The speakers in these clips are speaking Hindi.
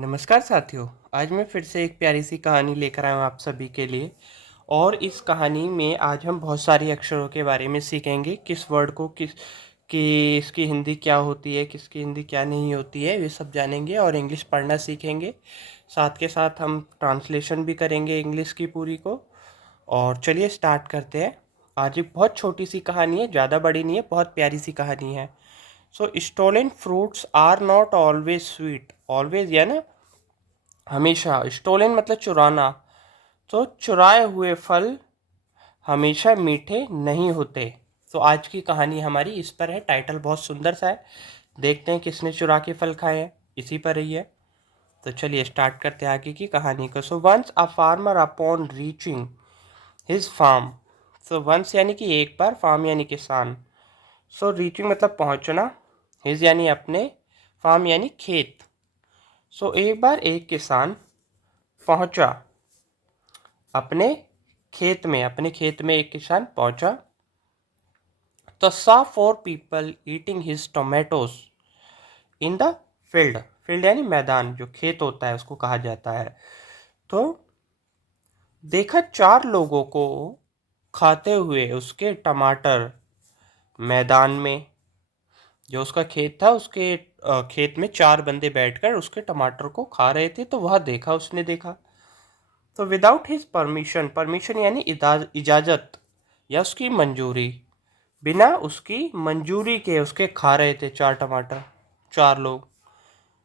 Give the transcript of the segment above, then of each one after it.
नमस्कार साथियों। आज मैं फिर से एक प्यारी सी कहानी लेकर आया हूँ आप सभी के लिए। और इस कहानी में आज हम बहुत सारे अक्षरों के बारे में सीखेंगे। किस वर्ड को इसकी हिंदी क्या होती है, किसकी हिंदी क्या नहीं होती है, ये सब जानेंगे और इंग्लिश पढ़ना सीखेंगे। साथ के साथ हम ट्रांसलेशन भी करेंगे इंग्लिश की पूरी को। और चलिए स्टार्ट करते हैं। आज एक बहुत छोटी सी कहानी है, ज़्यादा बड़ी नहीं है, बहुत प्यारी सी कहानी है। So stolen fruits are not always sweet. Always या ना हमेशा, स्टोलन मतलब चुराना। तो चुराए हुए फल हमेशा मीठे नहीं होते। तो आज की कहानी हमारी इस पर है। टाइटल बहुत सुंदर सा है। देखते हैं किसने चुरा के फल खाए हैं, इसी पर ही है। तो चलिए स्टार्ट करते हैं आगे की कहानी को। So once a farmer upon reaching his farm. So once यानी कि एक बार, फार्म यानी किसान। सो रीचिंग मतलब पहुंचना, हिज यानी अपने, फार्म यानी खेत। सो एक बार एक किसान पहुंचा अपने खेत में एक किसान पहुंचा। तो saw four people eating his tomatoes in the field। Field यानी मैदान, जो खेत होता है उसको कहा जाता है। तो देखा चार लोगों को खाते हुए उसके टमाटर मैदान में। जो उसका खेत था, उसके खेत में चार बंदे बैठकर उसके टमाटर को खा रहे थे। तो वह देखा, उसने देखा। तो विदाउट हिज परमिशन, परमिशन यानी इजाज़त या उसकी मंजूरी, बिना उसकी मंजूरी के उसके खा रहे थे चार टमाटर, चार लोग।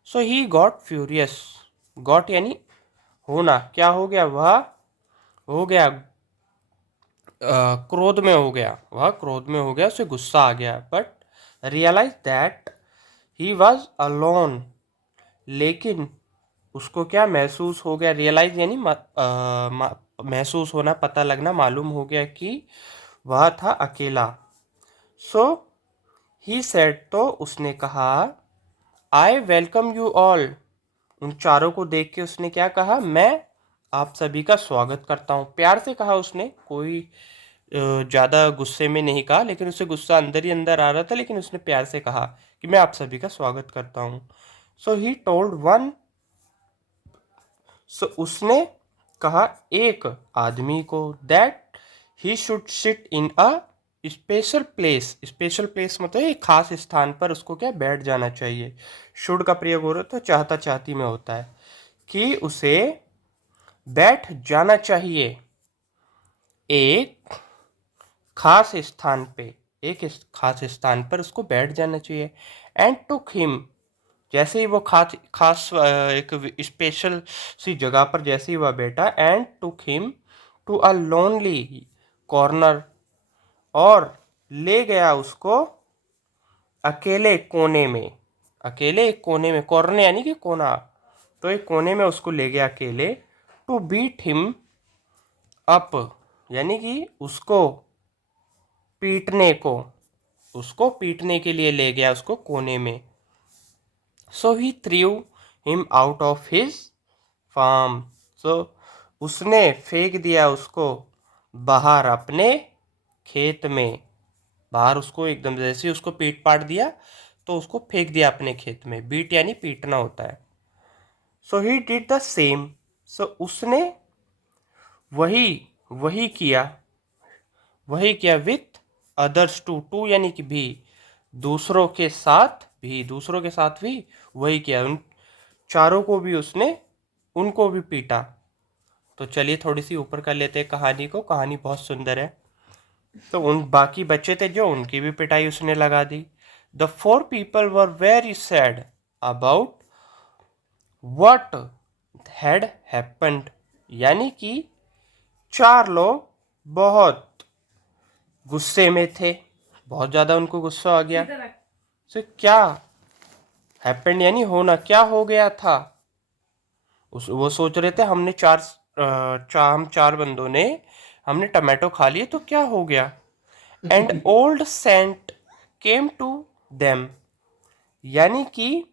सो ही गॉट फ्यूरियस। गॉट यानी होना, क्या हो गया, वह हो गया क्रोध में हो गया, वह क्रोध में हो गया, उसे गुस्सा आ गया। But realise that he was alone. लेकिन उसको क्या महसूस हो गया, रियलाइज यानी महसूस होना, पता लगना, मालूम हो गया कि वह था अकेला। सो ही सेड, तो उसने कहा, आई वेलकम यू ऑल। उन चारों को देख के उसने क्या कहा, मैं आप सभी का स्वागत करता हूँ। प्यार से कहा उसने, कोई ज़्यादा गुस्से में नहीं कहा, लेकिन उसे गुस्सा अंदर ही अंदर आ रहा था। लेकिन उसने प्यार से कहा कि मैं आप सभी का स्वागत करता हूँ। सो ही टोल्ड वन। सो उसने कहा एक आदमी को, that he should sit in a special place. Special place मतलब एक खास स्थान पर उसको क्या बैठ जाना चाहिए। शुड का प्रयोग हो रहा तो चाहता चाहती में होता है कि उसे बैठ जाना चाहिए एक खास स्थान पे। एक खास स्थान पर उसको बैठ जाना चाहिए। एंड टुक हिम, जैसे ही वो खास खास एक स्पेशल सी जगह पर जैसे ही वह बैठा, and took him to a lonely corner, और ले गया उसको अकेले कोने में। अकेले एक कोने में, कॉर्नर यानी कि कोना। तो एक कोने में उसको ले गया अकेले। टू बीट हिम अप, यानी कि उसको पीटने के लिए ले गया उसको कोने में। So he threw him out of his farm. So उसने फेंक दिया उसको बाहर अपने खेत में। बाहर उसको एकदम जैसे उसको पीट पाट दिया, तो उसको फेंक दिया अपने खेत में। बीट यानी पीटना होता है। सो ही डिड द सेम। सो उसने वही वही किया वही किया विथ अदर्स टू। टू यानी कि भी, दूसरों के साथ भी वही किया। उन चारों को भी उसने, उनको भी पीटा। तो चलिए थोड़ी सी ऊपर कर लेते हैं कहानी को। कहानी बहुत सुंदर है। तो उन बाकी बच्चे थे जो, उनकी भी पिटाई उसने लगा दी। The four people were very sad about what had happened. यानी कि चार लोग बहुत गुस्से में थे, बहुत ज़्यादा उनको गुस्सा आ गया। सो क्या हैपेंड यानी होना, क्या हो गया था। वो सोच रहे थे हमने हम चार बंदों ने हमने टमाटो खा लिए तो क्या हो गया। And old saint came to them, यानी कि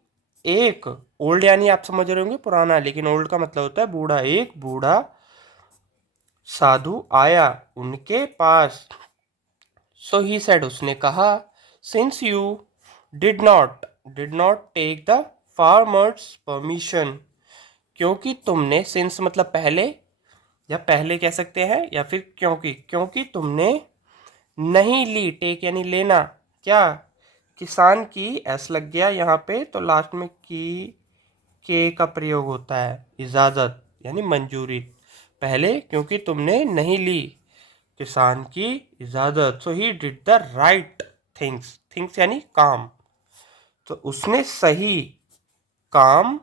एक, ओल्ड यानी आप समझ रहे होंगे पुराना, लेकिन ओल्ड का मतलब होता है बूढ़ा। एक बूढ़ा साधु आया उनके पास। सो ही सेड, उसने कहा, since you did not take the farmer's permission. क्योंकि तुमने, सिंस मतलब पहले, या पहले कह सकते हैं, या फिर क्योंकि तुमने नहीं ली, टेक यानी लेना, क्या, किसान की, एस लग गया यहाँ पे तो लास्ट में की, के का प्रयोग होता है, इजाज़त यानी मंजूरी। पहले क्योंकि तुमने नहीं ली किसान की इजाज़त, so he did the right things, things यानी काम, तो उसने सही काम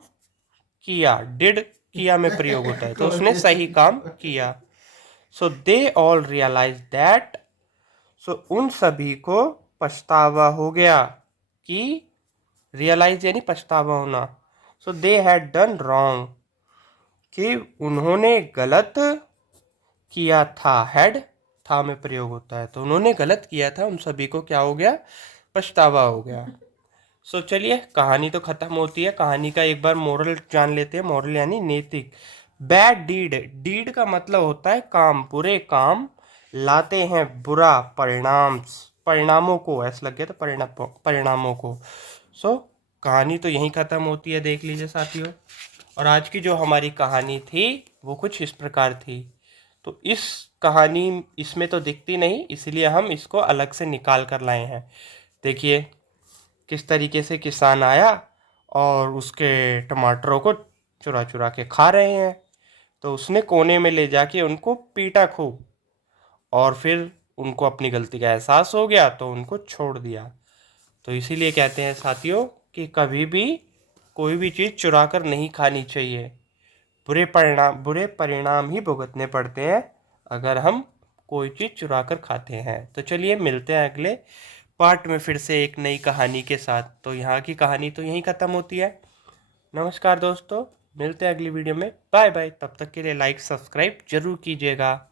किया, डिड किया में प्रयोग होता है, तो उसने सही काम किया। सो दे ऑल रियलाइज दैट, सो उन सभी को पछतावा हो गया कि, रियलाइज यानी पछतावा होना, सो दे हैड डन रॉन्ग, कि उन्होंने गलत किया था, हैड था में प्रयोग होता है, तो उन्होंने गलत किया था, उन सभी को क्या हो गया, पछतावा हो गया। सो चलिए कहानी तो खत्म होती है, कहानी का एक बार मोरल जान लेते हैं। मोरल यानी नैतिक। बैड डीड, डीड का मतलब होता है काम, बुरे काम लाते हैं बुरा परिणाम, परिणामों को, ऐसा लग गया तो परिणामों को। सो कहानी तो यहीं खत्म होती है, देख लीजिए साथियों। और आज की जो हमारी कहानी थी वो कुछ इस प्रकार थी। तो इस कहानी इसमें तो दिखती नहीं, इसलिए हम इसको अलग से निकाल कर लाए हैं। देखिए किस तरीके से किसान आया और उसके टमाटरों को चुरा चुरा के खा रहे हैं, तो उसने कोने में ले जाके उनको पीटा खूब, और फिर उनको अपनी गलती का एहसास हो गया तो उनको छोड़ दिया। तो इसीलिए कहते हैं साथियों कि कभी भी कोई भी चीज़ चुरा कर नहीं खानी चाहिए, बुरे परिणाम ही भुगतने पड़ते हैं अगर हम कोई चीज़ चुरा कर खाते हैं। तो चलिए मिलते हैं अगले पार्ट में फिर से एक नई कहानी के साथ। तो यहाँ की कहानी तो यहीं ख़त्म होती है। नमस्कार दोस्तों, मिलते हैं अगली वीडियो में, बाय बाय। तब तक के लिए लाइक सब्सक्राइब जरूर कीजिएगा।